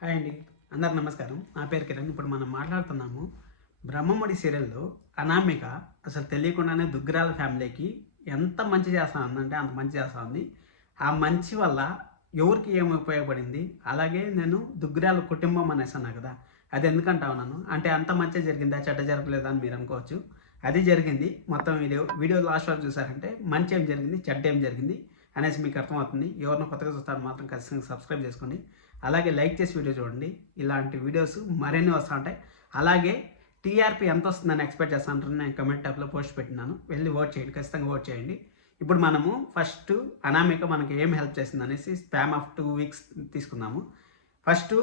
Hi అండి. అందరికి నమస్కారం. నా పేరు కిరణ్. ఇప్పుడు మనం మాట్లాడుతున్నాము బ్రహ్మముడి సీరియల్‌లో అనామిక అసలు తెలియకుండానే దుగ్గిరాల ఫ్యామిలీకి ఎంత మంచి చేస్తా ఉందంటే అంత మంచి చేస్తా ఉంది. ఆ మంచి వల్ల ఎవరికి ఏమి ఉపయోగపడింది? అలాగే నేను దుగ్గిరాల కుటుంబం అనేసన్నా కదా! అది ఎందుకంటా ఉన్నాను అంటే అంత మంచే జరిగిందా? చెడ్డ జరగలేదా? అని మీరు అనుకోవచ్చు. అది జరిగింది. మొత్తం వీడియో లాస్ట్ వరకు చూసారంటే మంచి ఏం జరిగింది? చెడ్డ ఏం జరిగింది? అనేసి మీకు అర్థమవుతుంది. ఎవరైనా కొత్తగా చూస్తారో మాత్రం ఖచ్చితంగా సబ్స్క్రైబ్ చేసుకోండి. అలాగే లైక్ చేసి వీడియో చూడండి. ఇలాంటి వీడియోస్ మరిన్ని వస్తూ ఉంటాయి. అలాగే టీఆర్పీ ఎంత వస్తుందని ఎక్స్పెక్ట్ చేస్తాను నేను కమెంట్ ట్యాబ్లో పోస్ట్ పెట్టినాను. వెళ్ళి ఓట్ చేయండి. ఖచ్చితంగా ఓట్ చేయండి. ఇప్పుడు మనము ఫస్ట్ అనామిక మనకి ఏం హెల్ప్ చేసింది అనేసి స్పామ్ ఆఫ్ 2 వీక్స్ తీసుకుందాము. ఫస్ట్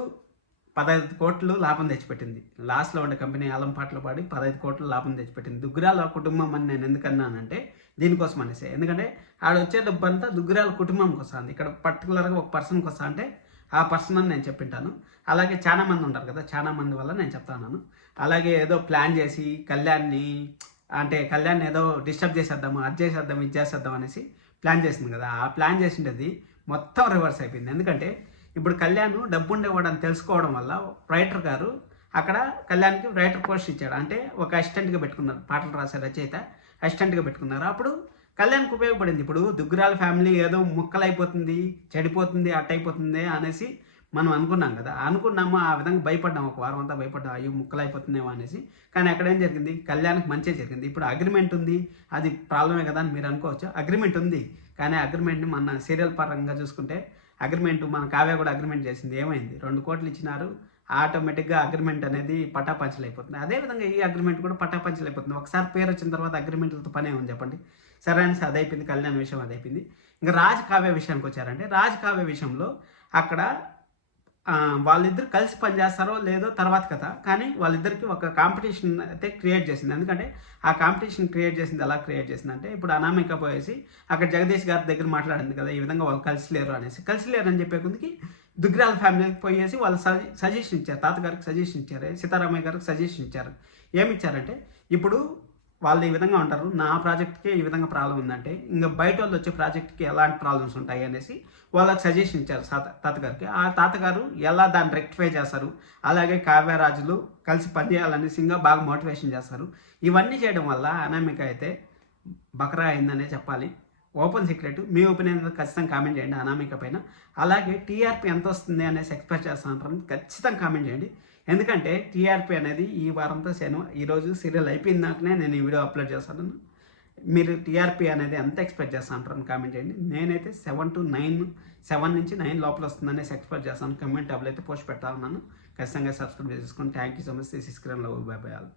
15 కోట్లు లాభం తెచ్చిపెట్టింది. లాస్ట్లో ఉండే కంపెనీ ఆలం పాటలు పాడి 15 కోట్లు లాభం తెచ్చిపెట్టింది. దుగ్గిరాల కుటుంబం అని నేను ఎందుకన్నానంటే దీనికోసం అనేసి. ఎందుకంటే ఆడొచ్చే డబ్బు అంతా దుగ్గిరాల కుటుంబంకి వస్తుంది. ఇక్కడ పర్టికులర్గా ఒక పర్సన్కి వస్తా అంటే ఆ పర్సన్ అని నేను చెప్పింటాను. అలాగే చాలా మంది ఉంటారు కదా, చాలా మంది వల్ల నేను చెప్తాను. అలాగే ఏదో ప్లాన్ చేసి కళ్యాణ్ ఏదో డిస్టర్బ్ చేసేద్దాము, అది చేసేద్దాం, ఇది చేసేద్దాం అనేసి ప్లాన్ చేసింది కదా. ఆ ప్లాన్ చేసిండేది మొత్తం రివర్స్ అయిపోయింది. ఎందుకంటే ఇప్పుడు కళ్యాణ్ డబ్బు ఉండేవాడు అని తెలుసుకోవడం వల్ల రైటర్ గారు అక్కడ కళ్యాణ్కి రైటర్ పోస్ట్ ఇచ్చాడు. అంటే ఒక అసిస్టెంట్గా పెట్టుకున్నారు, పాటలు రాసే రచయిత అసిస్టెంట్గా పెట్టుకున్నారు. అప్పుడు కళ్యాణ్కి ఉపయోగపడింది. ఇప్పుడు దుగ్గిరాల ఫ్యామిలీ ఏదో ముక్కలైపోతుంది, చెడిపోతుంది, అట్టయిపోతుంది అనేసి మనం అనుకున్నాం కదా. అనుకున్నాము, ఆ విధంగా భయపడ్డాము, ఒక వారం అంతా భయపడ్డాం, అయ్యో ముక్కలైపోతుందేమో అనేసి. కానీ అక్కడ ఏం జరిగింది? కళ్యాణ్కి మంచి జరిగింది. ఇప్పుడు అగ్రిమెంట్ ఉంది, అది ప్రాబ్లమే కదా అని మీరు అనుకోవచ్చు. అగ్రిమెంట్ ఉంది, కానీ అగ్రిమెంట్ని మన సీరియల్ పరంగా చూసుకుంటే అగ్రిమెంట్ మన కావ్య కూడా అగ్రిమెంట్ చేసింది. ఏమైంది? 2 కోట్లు ఇచ్చినారు. ఆటోమేటిక్గా అగ్రిమెంట్ అనేది పటాపంచలు అయిపోతుంది. అదేవిధంగా ఈ అగ్రిమెంట్ కూడా పటాపంచలు అయిపోతుంది. ఒకసారి పేరు వచ్చిన తర్వాత అగ్రిమెంట్లతో పనే ఉంది చెప్పండి. సరే అనేసి అదైపోయింది, కళ్యాణ్ విషయం అదైపోయింది. ఇంకా రాజ్ కావ్య విషయానికి వచ్చారంటే రాజ్ కావ్య విషయంలో అక్కడ వాళ్ళిద్దరు కలిసి పనిచేస్తారో లేదో తర్వాత కథ. కానీ వాళ్ళిద్దరికి ఒక కాంపిటీషన్ అయితే క్రియేట్ చేసింది. ఎందుకంటే ఆ కాంపిటీషన్ క్రియేట్ చేసింది ఎలా క్రియేట్ చేసింది అంటే ఇప్పుడు అనామిక పోయేసి అక్కడ జగదీష్ గారి దగ్గర మాట్లాడింది కదా, ఈ విధంగా వాళ్ళు కలిసి లేరు అనేసి. కలిసి లేరు అని చెప్పే కొద్దికి దుగ్గిరాల ఫ్యామిలీకి పోయేసి వాళ్ళు సజెషన్ ఇచ్చారు. తాతగారికి సజెషన్ ఇచ్చారు, సీతారామయ్య గారికి సజెషన్ ఇచ్చారు. ఏమి ఇచ్చారంటే ఇప్పుడు వాళ్ళు ఈ విధంగా ఉంటారు, నా ప్రాజెక్ట్కి ఈ విధంగా ప్రాబ్లం ఉందంటే ఇంకా బయట వాళ్ళు వచ్చే ప్రాజెక్ట్కి ఎలాంటి ప్రాబ్లమ్స్ ఉంటాయి అనేసి వాళ్ళకి సజెషన్ ఇచ్చారు తాతగారికి. ఆ తాతగారు ఎలా దాన్ని రెక్టిఫై చేస్తారు, అలాగే కావ్యరాజులు కలిసి పనిచేయాలనేసి ఇంకా బాగా మోటివేషన్ చేస్తారు. ఇవన్నీ చేయడం వల్ల అనామిక అయితే బకరా అయిందనే చెప్పాలి. Open secret. మీ ఒపీనియన్ ఖచ్చితంగా కామెంట్ చేయండి అనామిక పైన. అలాగే టీఆర్పీ ఎంత వస్తుంది అనేసి ఎక్స్పెక్ట్ చేస్తాను, ఖచ్చితంగా కామెంట్ చేయండి. ఎందుకంటే టీఆర్పీ అనేది ఈ వారంతో ఈరోజు సీరియల్ అయిపోయిందాకనే నేను ఈ వీడియో అప్లోడ్ చేస్తాను. మీరు టీఆర్పీ అనేది ఎంత ఎక్స్పెక్ట్ చేస్తాను కామెంట్ చేయండి. నేనైతే 7 నుంచి 9 లోపల వస్తుందనేసి ఎక్స్పెక్ట్ చేస్తాను. కమెంట్ టబ్లో అయితే పోస్ట్ పెడతా ఉన్నాను. ఖచ్చితంగా సబ్స్క్రైబ్ చేసుకోండి. Thank you so much. This is Kiran love. By by all.